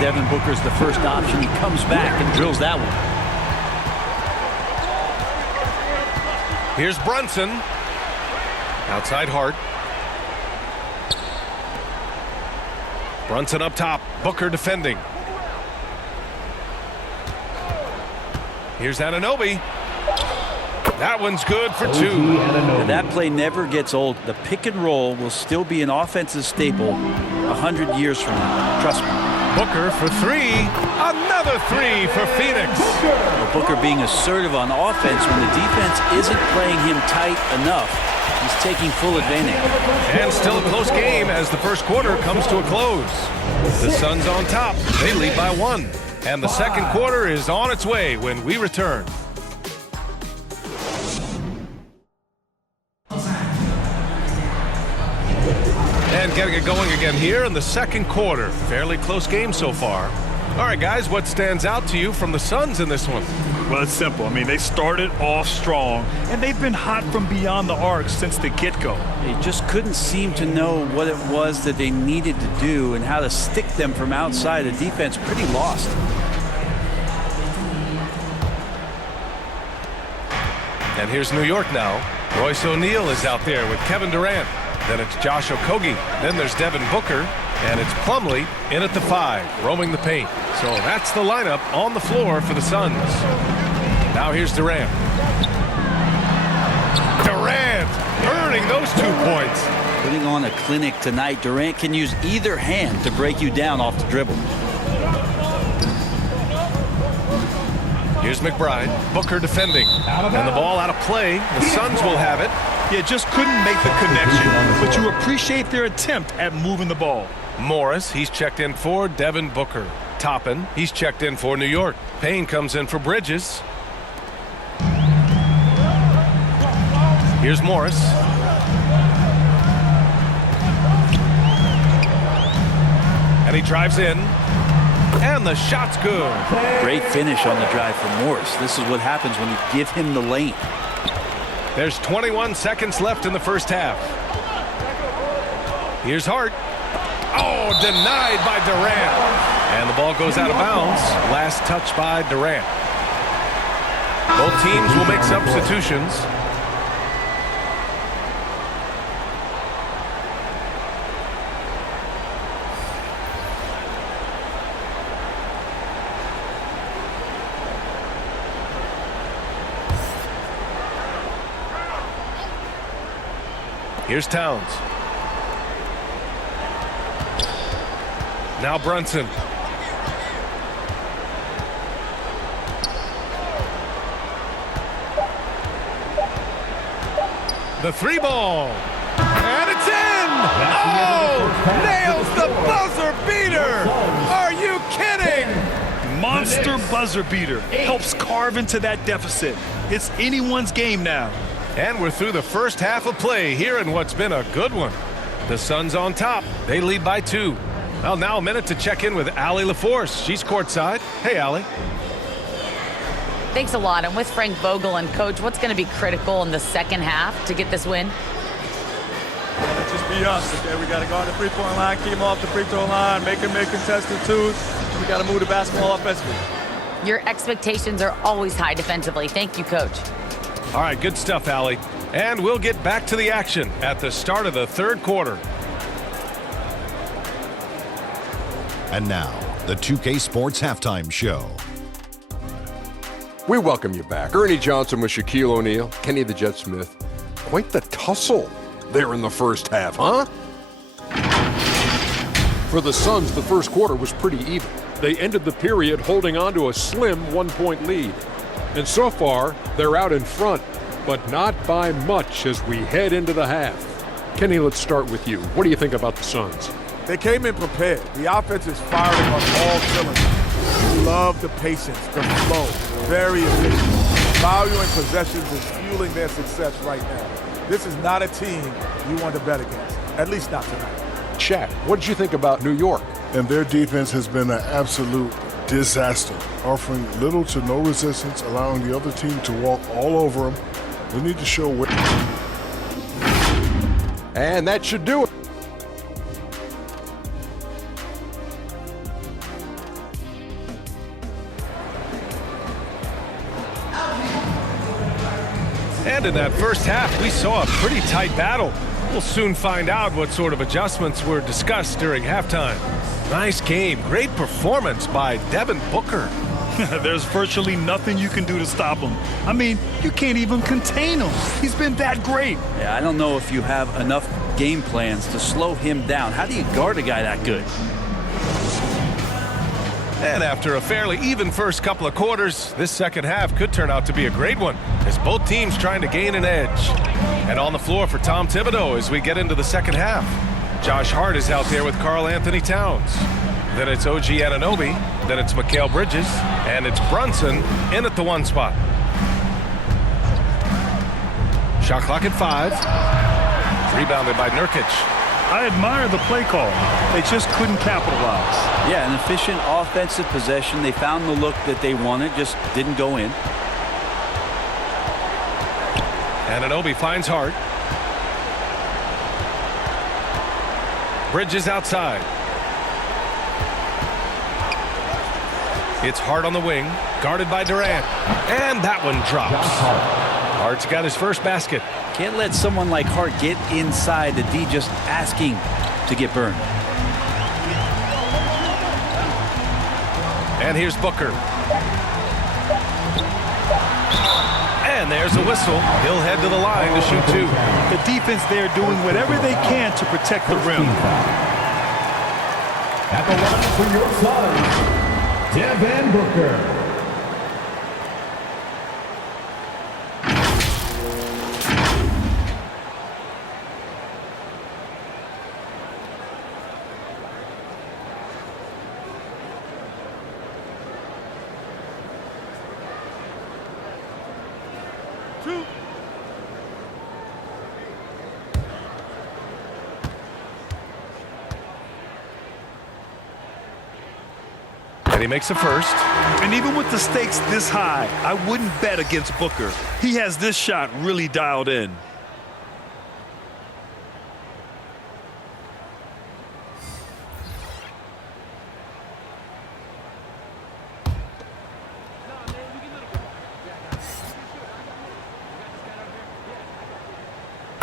Devin Booker's the first option. He comes back and drills that one. Here's Brunson. Outside Hart. Brunson up top. Booker defending. Here's Anunoby. That one's good for two. And that play never gets old. The pick and roll will still be an offensive staple 100 years from now. Trust me. Booker for three. Another three for Phoenix. Well, Booker being assertive on offense when the defense isn't playing him tight enough. He's taking full advantage. And still a close game as the first quarter comes to a close. The Suns on top. They lead by 1. And the second quarter is on its way when we return. And getting it going again here in the second quarter. Fairly close game so far. All right, guys, what stands out to you from the Suns in this one? Well, it's simple. I mean, they started off strong, and they've been hot from beyond the arc since the get-go. They just couldn't seem to know what it was that they needed to do and how to stick them from outside. The defense pretty lost. And here's New York now. Royce O'Neal is out there with Kevin Durant. Then it's Josh Okogie. Then there's Devin Booker. And it's Plumlee in at the 5, roaming the paint. So that's the lineup on the floor for the Suns. Now here's Durant. Durant earning those 2 points. Putting on a clinic tonight. Durant can use either hand to break you down off the dribble. Here's McBride. Booker defending. And the ball out of play. The Suns will have it. You just couldn't make the connection, but you appreciate their attempt at moving the ball. Morris, he's checked in for Devin Booker. Toppin, he's checked in for New York. Payne comes in for Bridges. Here's Morris. And he drives in. And the shot's good. Great finish on the drive from Morris. This is what happens when you give him the lane. There's 21 seconds left in the first half. Here's Hart. Oh, denied by Durant. And the ball goes out of bounds. Last touch by Durant. Both teams will make substitutions. Here's Towns. Now Brunson. The 3 ball. And it's in! Oh! Nails the buzzer beater! Are you kidding? Monster buzzer beater. Helps carve into that deficit. It's anyone's game now. And we're through the first half of play here in what's been a good one. The Suns on top. They lead by 2. Well, now a minute to check in with Allie LaForce. She's courtside. Hey, Allie. Thanks a lot. I'm with Frank Vogel. And, Coach, what's going to be critical in the second half to get this win? Just be us, okay? We got to go on the three-point line, keep them off the free throw line, make them make contested twos. We got to move the basketball offensively. Your expectations are always high defensively. Thank you, Coach. All right, good stuff, Allie. And we'll get back to the action at the start of the third quarter. And now, the 2K Sports Halftime Show. We welcome you back. Ernie Johnson with Shaquille O'Neal, Kenny the Jet Smith. Quite the tussle there in the first half, huh? For the Suns, the first quarter was pretty even. They ended the period holding on to a slim 1-point lead. And so far, they're out in front, but not by much as we head into the half. Kenny, let's start with you. What do you think about the Suns? They came in prepared. The offense is firing on all cylinders. You love the patience, the flow, very efficient. Value and possessions is fueling their success right now. This is not a team you want to bet against, at least not tonight. Shaq, what did you think about New York? And their defense has been an absolute disaster, offering little to no resistance, allowing the other team to walk all over them. We need to show what. And that should do it. And in that first half, we saw a pretty tight battle. We'll soon find out what sort of adjustments were discussed during halftime. Nice game. Great performance by Devin Booker. There's virtually nothing you can do to stop him. I mean, you can't even contain him. He's been that great. Yeah, I don't know if you have enough game plans to slow him down. How do you guard a guy that good? And after a fairly even first couple of quarters, this second half could turn out to be a great one as both teams trying to gain an edge. And on the floor for Tom Thibodeau as we get into the second half. Josh Hart is out there with Karl Anthony Towns. Then it's OG Anunoby. Then it's Mikal Bridges. And it's Brunson in at the 1 spot. Shot clock at 5. Rebounded by Nurkic. I admire the play call. They just couldn't capitalize. Yeah, an efficient offensive possession. They found the look that they wanted, just didn't go in. Anunoby finds Hart. Bridges outside. It's Hart on the wing, guarded by Durant. And that one drops. Hart's got his first basket. Can't let someone like Hart get inside the D just asking to get burned. And here's Booker. And there's a whistle. He'll head to the line to shoot 2. The defense there doing whatever they can to protect the rim. At the line for your Suns, Devin Booker. And he makes a first. And even with the stakes this high, I wouldn't bet against Booker. He has this shot really dialed in.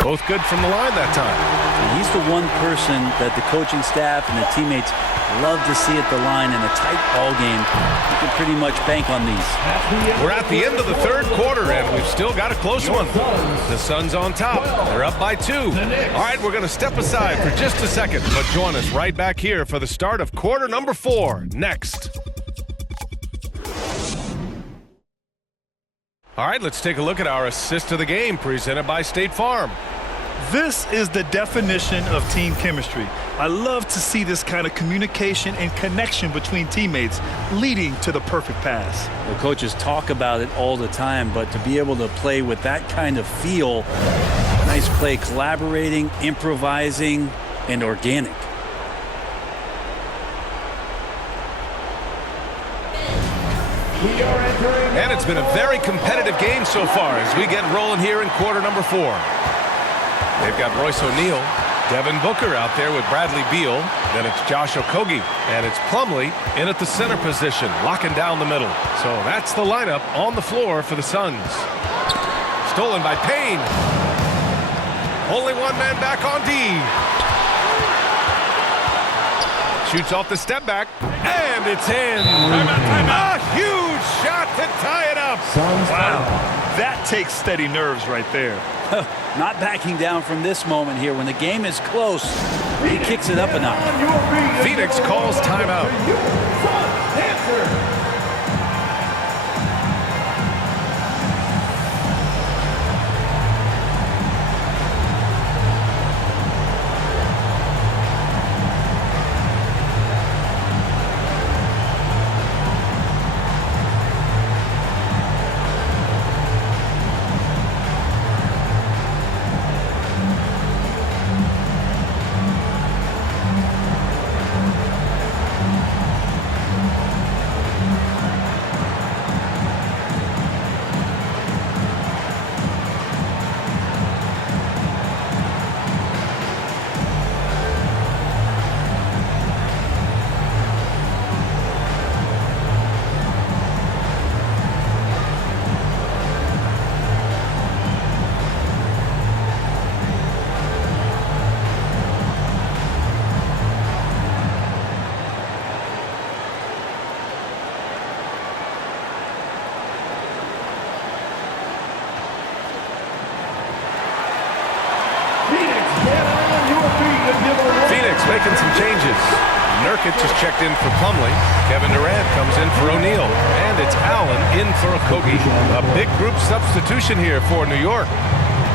Both good from the line that time. And he's the one person that the coaching staff and the teammates love to see at the line in a tight ball game. You can pretty much bank on these. We're at the end of the third quarter, and we've still got a close one. The Suns on top. They're up by 2. All right, we're going to step aside for just a second, but join us right back here for the start of quarter number 4 next. All right, let's take a look at our assist of the game presented by State Farm. This is the definition of team chemistry. I love to see this kind of communication and connection between teammates leading to the perfect pass. The coaches talk about it all the time, but to be able to play with that kind of feel, nice play, collaborating, improvising, and organic. And it's been a very competitive game so far as we get rolling here in quarter number 4. They've got Royce O'Neal, Devin Booker out there with Bradley Beal. Then it's Josh Okogie, and it's Plumlee in at the center position, locking down the middle. So that's the lineup on the floor for the Suns. Stolen by Payne. Only one man back on D. Shoots off the step back, and it's in. A huge shot to tie it up. Wow, that takes steady nerves right there. Not backing down from this moment here. When the game is close, he kicks it up a notch. Phoenix calls timeout. Phoenix making some changes. Nurkic has checked in for Plumlee. Kevin Durant comes in for O'Neal. And it's Allen in for Okogie. A big group substitution here for New York.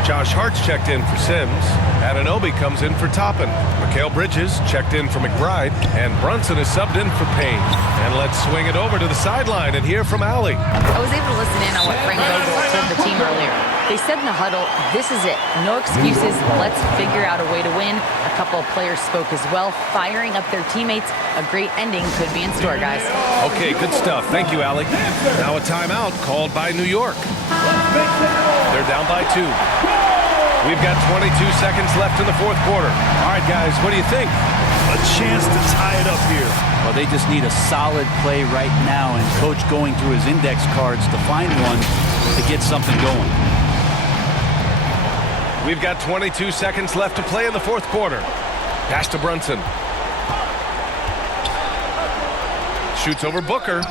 Josh Hart's checked in for Sims. Anunoby comes in for Toppin. Mikal Bridges checked in for McBride. And Brunson is subbed in for Payne. And let's swing it over to the sideline and hear from Allie. I was able to listen in on what Frank Vogel told the team earlier. They said in the huddle, this is it. No excuses. Let's figure out a way to win. A couple of players spoke as well, firing up their teammates. A great ending could be in store, guys. Okay, good stuff. Thank you, Allie. Now a timeout called by New York. They're down by 2. We've got 22 seconds left in the fourth quarter. All right, guys, what do you think? A chance to tie it up here. Well, they just need a solid play right now, and Coach going through his index cards to find one to get something going. We've got 22 seconds left to play in the fourth quarter. Pass to Brunson. Shoots over Booker.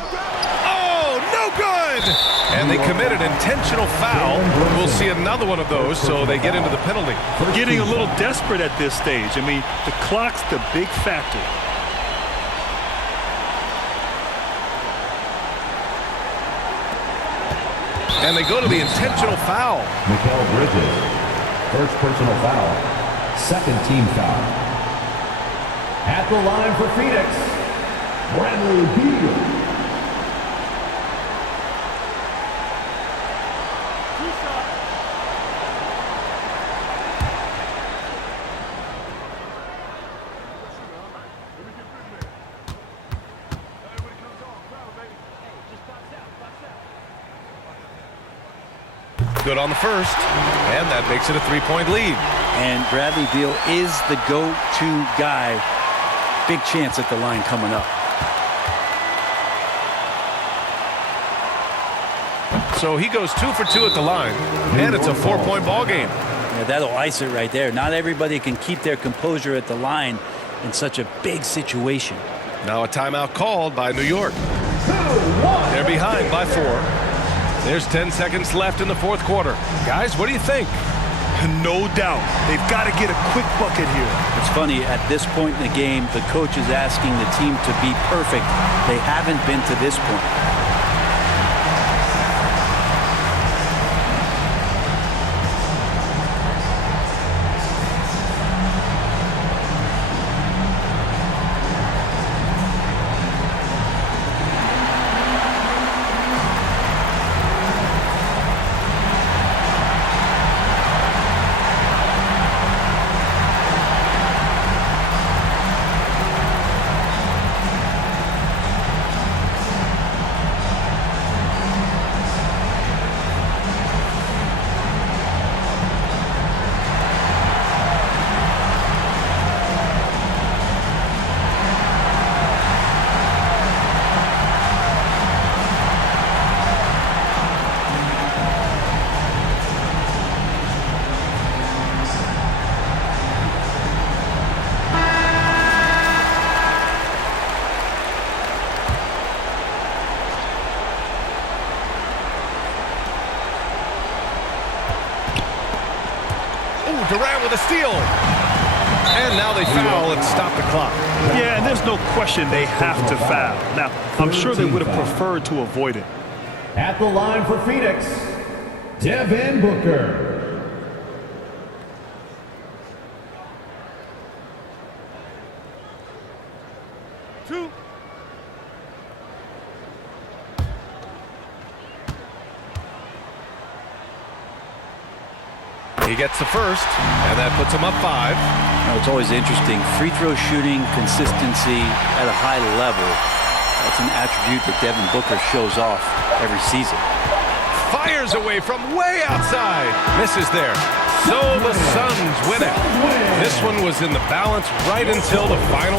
Oh, no good! And they committed intentional foul. We'll see another one of those, so they get into the penalty. Getting a little desperate at this stage. I mean, the clock's the big factor. And they go to the intentional foul. Mikal Bridges. First personal foul. Second team foul. At the line for Phoenix, Bradley Beal. Good on the first, and that makes it a 3-point lead. And Bradley Beal is the go-to guy. Big chance at the line coming up. So he goes 2 for 2 at the line, and it's a 4-point ball game. Yeah, that'll ice it right there. Not everybody can keep their composure at the line in such a big situation. Now a timeout called by New York. They're behind by 4. There's 10 seconds left in the fourth quarter. Guys, what do you think? No doubt. They've got to get a quick bucket here. It's funny, at this point in the game, the coach is asking the team to be perfect. They haven't been to this point. Durant with a steal. And now they foul and stop the clock. Yeah, and there's no question they have to foul. Now, I'm sure they would have preferred to avoid it. At the line for Phoenix, Devin Booker. Two. He gets the first, and that puts him up 5. Now, it's always interesting. Free throw shooting, consistency at a high level. That's an attribute that Devin Booker shows off every season. Fires away from way outside. Misses there. So the Suns win it. This one was in the balance right until the final.